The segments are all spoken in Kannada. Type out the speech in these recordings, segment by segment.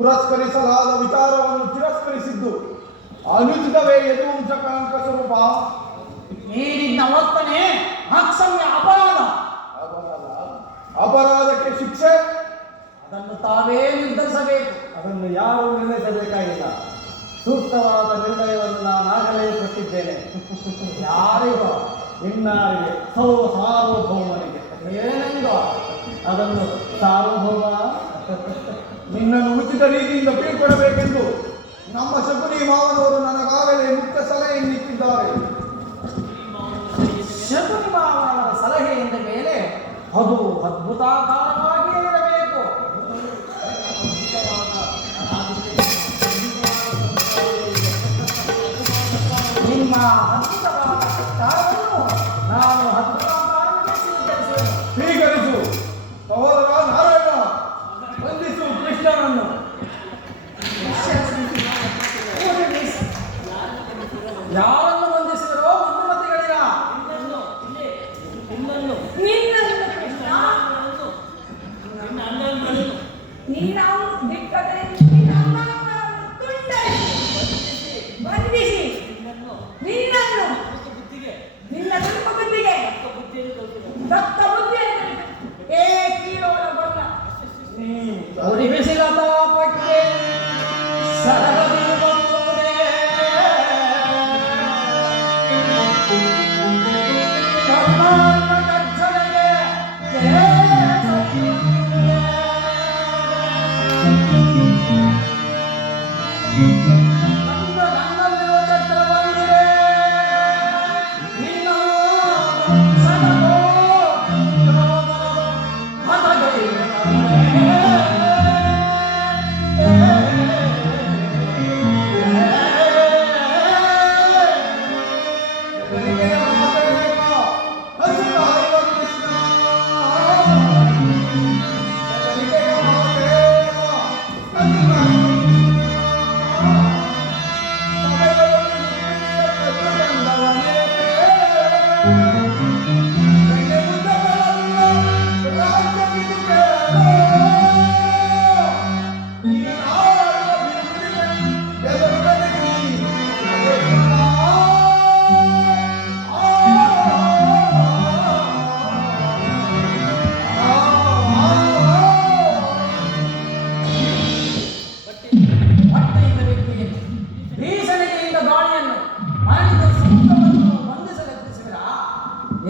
ಪುರಸ್ಕರಿಸಲಾದ ವಿಚಾರವನ್ನು ತಿರಸ್ಕರಿಸಿದ್ದು ಅನುಚಿತವೇ ಯದುವಂಶಕಾಂಕ ಸ್ವರೂಪ? ನೀರಿನ ವರ್ತನೆ ಅಕ್ಷಮ್ಯ ಅಪರಾಧ. ಅಪರಾಧಕ್ಕೆ ಶಿಕ್ಷೆ ಅದನ್ನು ತಾವೇ ನಿರ್ಧರಿಸಬೇಕು. ಅದನ್ನು ಯಾರು ನಿರ್ಣಯಿಸಬೇಕಾಗಿಲ್ಲ. ಸೂಕ್ತವಾದ ನಿರ್ಣಯವನ್ನು ನಾನು ಆಗಲೇ ಕೊಟ್ಟಿದ್ದೇನೆ. ಯಾರಿಗೋ? ಇನ್ನಾರಿಗೆ ಸಾರ್ವಭೌಮನಿಗೆ. ಏನೆಂದು? ಅದನ್ನು ಸಾರ್ವಭೌಮ ನಿನ್ನನ್ನು ಉಚಿತ ರೀತಿಯಿಂದ ಬೀಳ್ಕೊಡಬೇಕೆಂದು ನಮ್ಮ ಶಕುನಿ ಮಾವನವರು ನನಗಾಗಲೇ ಮುಖ್ಯ ಸಲಹೆಯನ್ನಿಟ್ಟಿದ್ದಾರೆ. ಶಕುನಿ ಮಾವನವರ ಸಲಹೆ ಎಂದ ಮೇಲೆ ಅದು ಅದ್ಭುತಾಕಾರವಾಗಿಯೇ ಇರಬೇಕು. ನಿಮ್ಮ ಅದ್ಭುತವಾದ ಕಾರ್ಯವನ್ನು ನಾನು ಅದ್ಭುತಾಕಾರಕ್ಕೆ ಸ್ವೀಕರಿಸುವೆನು. ಸ್ವೀಕರಿಸು ಸಹೋದರ ನಾರಾಯಣ, ವಂದಿಸು ಕೃಷ್ಣನನ್ನು. ಯಾರನ್ನು ವಂದಿಸಿದರೋ ಮಂದಮತಿಗಳಿರ. ಬಿಸಿಲ ತಾಪಕ್ಕೆ ಸರದಿ ಬಂದೋರೆ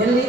ಎಲ್ಲಿ